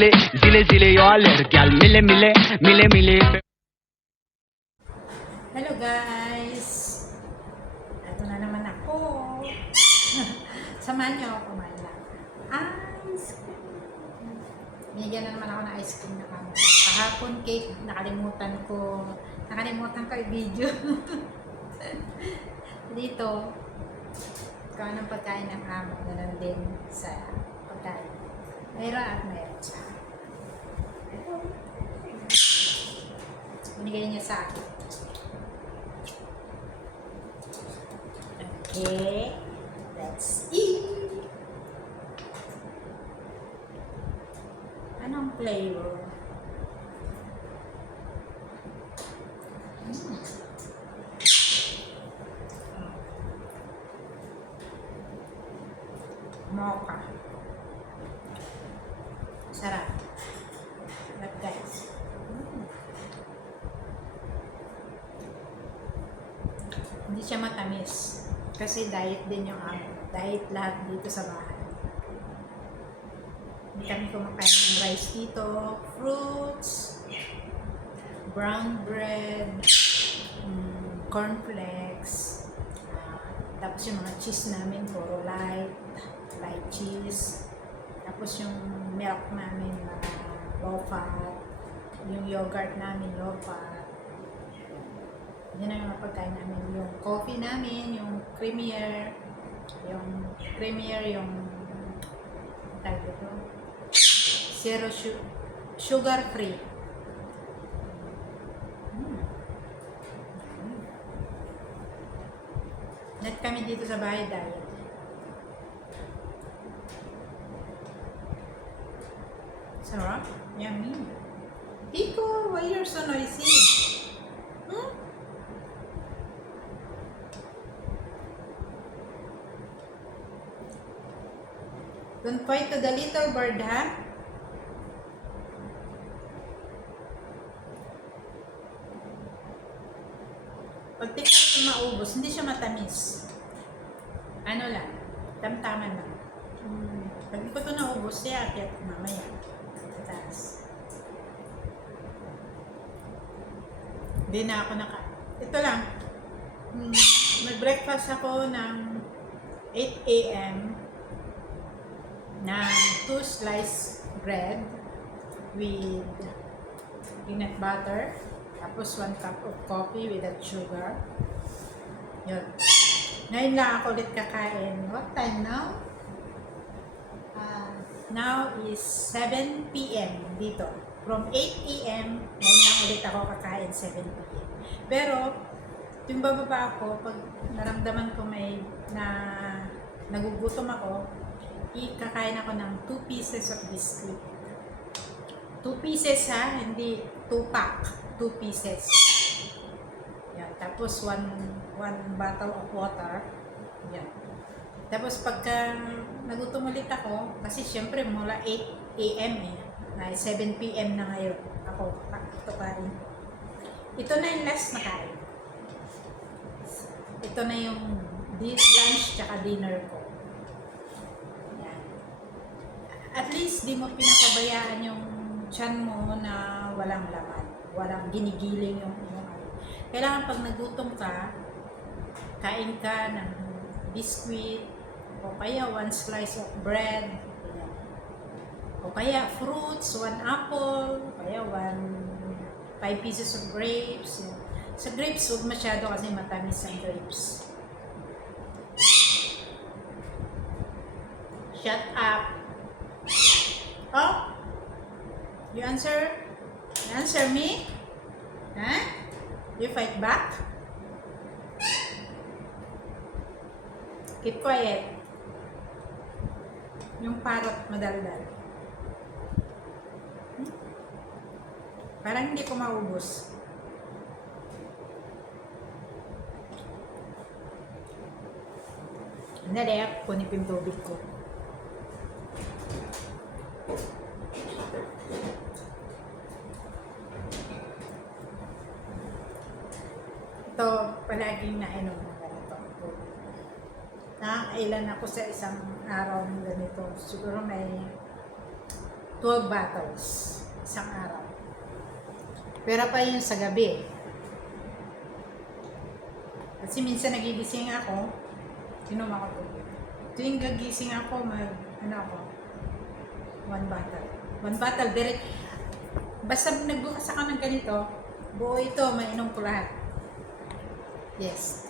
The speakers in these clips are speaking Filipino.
zile zile zile yo lerkyal mile mile mile mile. Hello guys! Ito na naman ako. Samahan niyo ako kumain lang. Ice cream. Binigyan na naman ako ng ice cream na kamo. Kahapon cake, nakalimutan ko i-video. Dito, kung anong pagkain ng amo, ganun din sa pagkain. Mayroon at mayroon siya. Ito. Binigay niya sa akin. Okay, let's eat. Anong flavor? Mocha. Sarap. Sarap guys. Hindi siya matamis. Kasi diet din yung amo. Diet lahat dito sa bahay. Hindi kami kumakain ng rice dito. Fruits, brown bread, cornflakes, tapos yung mga cheese namin, puro light cheese. Tapos yung milk namin, low fat. Yung yogurt namin, low fat. Yun ang mga pagkain namin. Yung coffee namin, yung creamier, yung tawag ito, zero sugar free. Net kami dito sa bahay diet. Sarap? Yummy. Pico, why you're so noisy? Don't fight to the little bird, ha? Pag tingnan ito maubos, hindi siya matamis. Ano lang, tamtaman lang. Pag di ko ito naubos, siya akyat mamaya. Sa taas. Hindi na ako Ito lang. Nag-breakfast ako ng 8 a.m. na 2 slice bread with peanut butter, tapos 1 cup of coffee without sugar. Yun. Ngayon lang ako ulit kakain. What time now? Now is 7 p.m. dito. From 8 a.m. ngayon lang ulit ako kakain 7 p.m. Pero, yung bababa ako, pag naramdaman ko nagugutom ako, kakain ako ng 2 pieces of biscuit. 2 pieces ha, hindi 2 pack. 2 pieces. Yan. Tapos 1 bottle of water. Yan. Tapos pagka nagutom ulit ako, kasi syempre mula 8 a.m. na 7 p.m. na ngayon. Ito kain. Ito na yung last na kain. Ito na yung lunch tsaka dinner ko. At least, di mo pinapabayaan yung tiyan mo na walang laman. Walang ginigiling yung ano. Kailangan pag nagutom ka, kain ka ng biscuit, o kaya 1 slice of bread, o kaya fruits, 1 apple, o kaya 5 pieces of grapes. Sa grapes, huwag masyado kasi matamis ang grapes. Shut up! Oh? You answer me? Huh? You fight back? Keep quiet. Yung parrot madaldal. Parang hindi ko maubos. Dali, kunin ko yung tubig ko. Ito, palaging nainom ng ganito. Nakakailan ako sa isang araw ng ganito. Siguro may 12 bottles isang araw. Pero pa yun sa gabi. Kasi minsan nagigising ako, inom ako tubig. Tuwing gagising ako, ano ako, 1 bottle. 1 bottle, direct. Basta nagbukas ako ng ganito, buo ito, mainom ko lahat. Yes.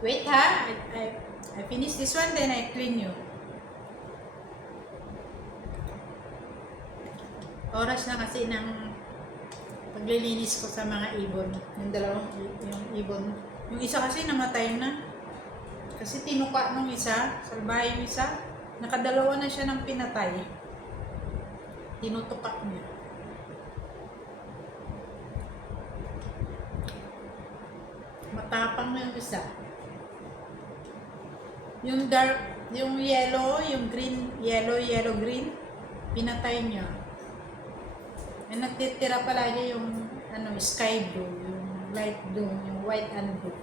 Wait ha, I finish this one, then I clean you. Oras na kasi ng paglilinis ko sa mga ibon. Yung dalawang, yung ibon. Yung isa kasi namatay na. Kasi tinuka nung isa, salbahe yung isa. Nakadalawa na siya ng pinatay. Tinutuka niya. Matapang na yung isa. Yung dark, yung yellow, yung green, yellow, green, pinatay niya. And nagtitira palagi yung sky blue, yung light blue, yung white and blue.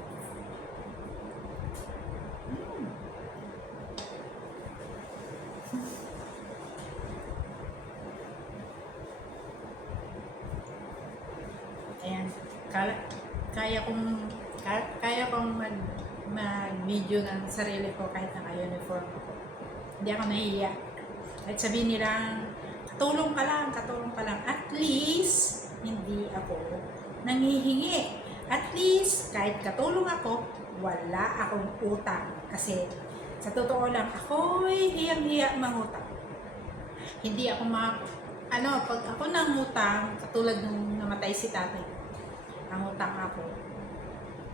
Ayan, kaya kong mag-video ng sarili ko kahit naka-uniform ako. Hindi ako nahiya. At sabihin nila, katulong ka lang. At least, hindi ako nanghihingi. At least, kahit katulong ako, wala akong utang. Kasi, sa totoo lang, ako'y hiyang-hiya mangutang. Hindi ako pag ako nangutang, katulad nung namatay si tatay, ang utang ako.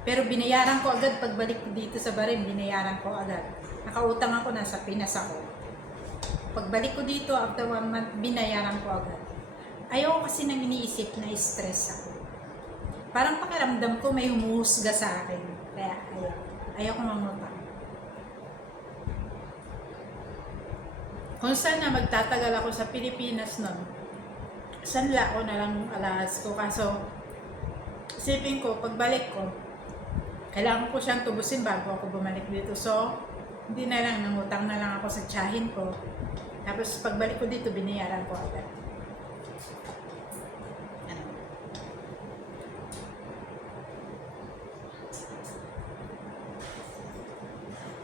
Pero binayaran ko agad pagbalik ko dito sa Barim, binayaran ko agad. Nakautang ako, nasa Pinas ako. Pagbalik ko dito, after 1 month, binayaran ko agad. Ayaw kasi nang iniisip na stress ako. Parang pakiramdam ko may humuhusga sa akin. Kaya ayaw ko mangutang. Kung saan na magtatagal ako sa Pilipinas nun, sanla ko na lang alas ko. Kaso, isipin ko, pagbalik ko, kailangan ko siyang tubusin bago ako bumalik dito. So, hindi na lang, nangutang na lang ako sa tiyahin ko. Tapos, pagbalik ko dito, binayaran ko agad.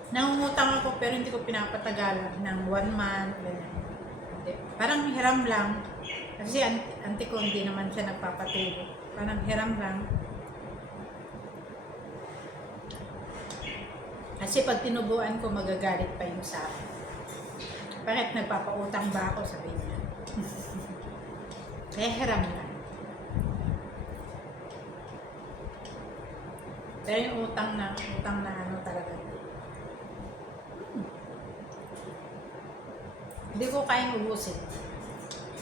Nangungutang ako pero hindi ko pinapatagalan ng 1 month. Hindi. Parang hiram lang. Kasi auntie ko hindi naman siya nagpapatuloy. Parang hiram lang. Kasi pag tinubuan ko, magagalit pa yung sa akin. Bakit nagpapautang ba ako? Sabi niya. Kaya hiram lang. Pero yung utang na talaga. Hindi ko kayang ubusin.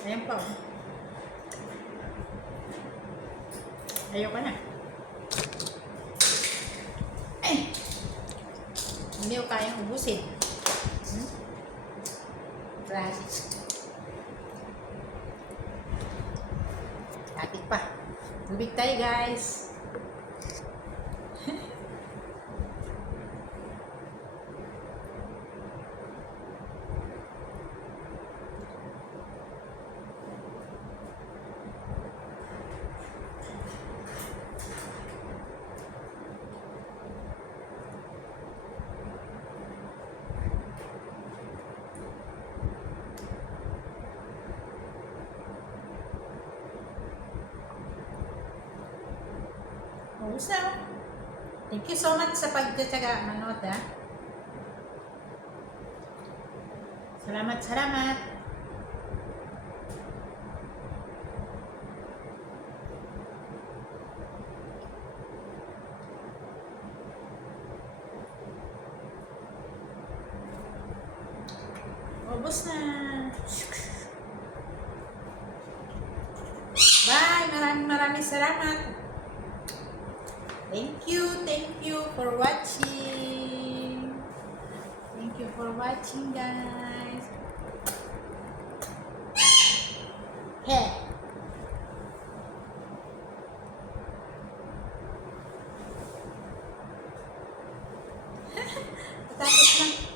Ayan pa. Ayoko na. Hindi ko kayang ubusin. Right. Kapit pa. Tubig tayo, guys. So, thank you so much sa pagtsatsaga, manood ha. Salamat. Ubus na. Bye! Maraming salamat. Thank you for watching. Thank you for watching, guys. Hey. Tapos lang,